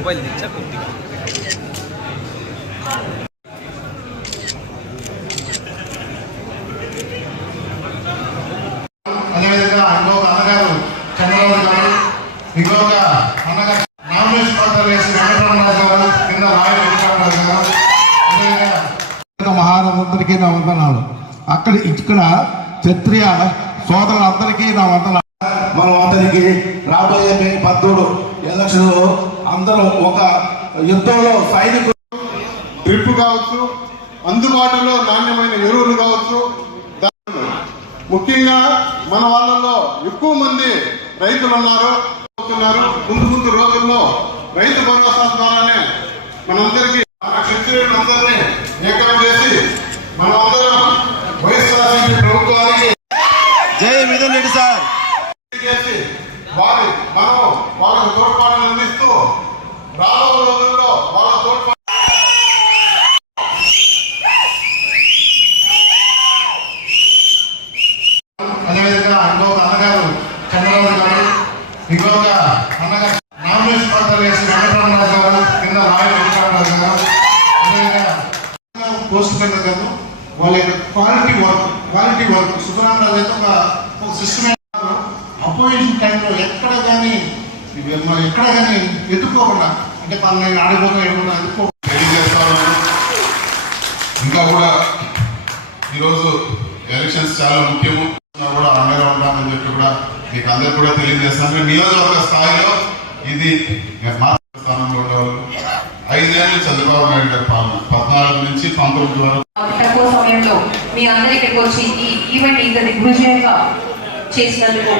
Mobile తెచ్చా కొద్దిగా? అదేవిధంగా ఇంకొక అన్నగారు చంద్రబాబు గారు ఇంకొక అన్నగారు నామినేషన్ వేసి వెంకటరామరాజు గారు కింద రాయల వెంకటరామరాజు గారు మహారాజులందరికీ నా వందనాలు. అక్కడ ఇక్కడ క్షత్రియ సోదరులందరికీ నా వందనాలు. మనం అందరికీ రాబోయే మే పద్మూడు ఎలక్షన్ అందరం ఒక యుద్ధంలో సైనికులు డ్రిప్ కావచ్చు అందుబాటులో నాణ్యమైన ఎరువులు కావచ్చు. ముఖ్యంగా మన వాళ్ళలో ఎక్కువ మంది రైతులు ఉన్నారు అవుతున్నారు ముందు ముందు రోజుల్లో రైతు భరోసా ద్వారానే మనందరికీ మన క్షత్రియులందరినీ ఏకం చేసి మనం అందరం వైఎస్ఆర్సీపీ ప్రభుత్వానికి జై మిథున్ రెడ్డి సార్. చేసి వారి మనం వాళ్ళకు తోడ్పాటును అందిస్తూ రాబోయే రోజుల్లో వాళ్ళ తోడ్పాటు అదేవిధంగా ఇంకొక అన్నగారు చంద్రబాబు గారు ఇంకొక అన్నగారు నామినేషన్ పత్రాలు వెంకటరామరాజు గారు కింద రాయల వెంకటరామరాజు గారు అదేవిధంగా పోస్ట్ కింద వాళ్ళ quality work quality work Subbaramaraju అయితే ఒక సిస్టమేటిక్ అపోజిషన్ టైంలో ఎక్కడ కానీ ఎక్కడ కానీ ఎత్తుకోకుండా అంటే పలానా ఎత్తుకో తెలియజేస్తా ఉన్నాను ఇంకా కూడా ఈరోజు ఎలక్షన్స్ చాలా ముఖ్యము. కూడా అండగా ఉంటామని చెప్పి కూడా మీకు అందరికి కూడా తెలియజేస్తాను నియోజకవర్గ స్థాయిలో ఇది స్థానంలో ఉండేవాళ్ళు. ఐదేళ్ళు చంద్రబాబు నాయుడు గారి పాలన పద్నాలుగు నుంచి పంతొమ్మిది వరకు. తక్కువ సమయంలో మీ అందరి ఇక్కడికి వచ్చి ఈ ఈవెంట్ ఇంత దిగ్విజయంగా చేసినందుకు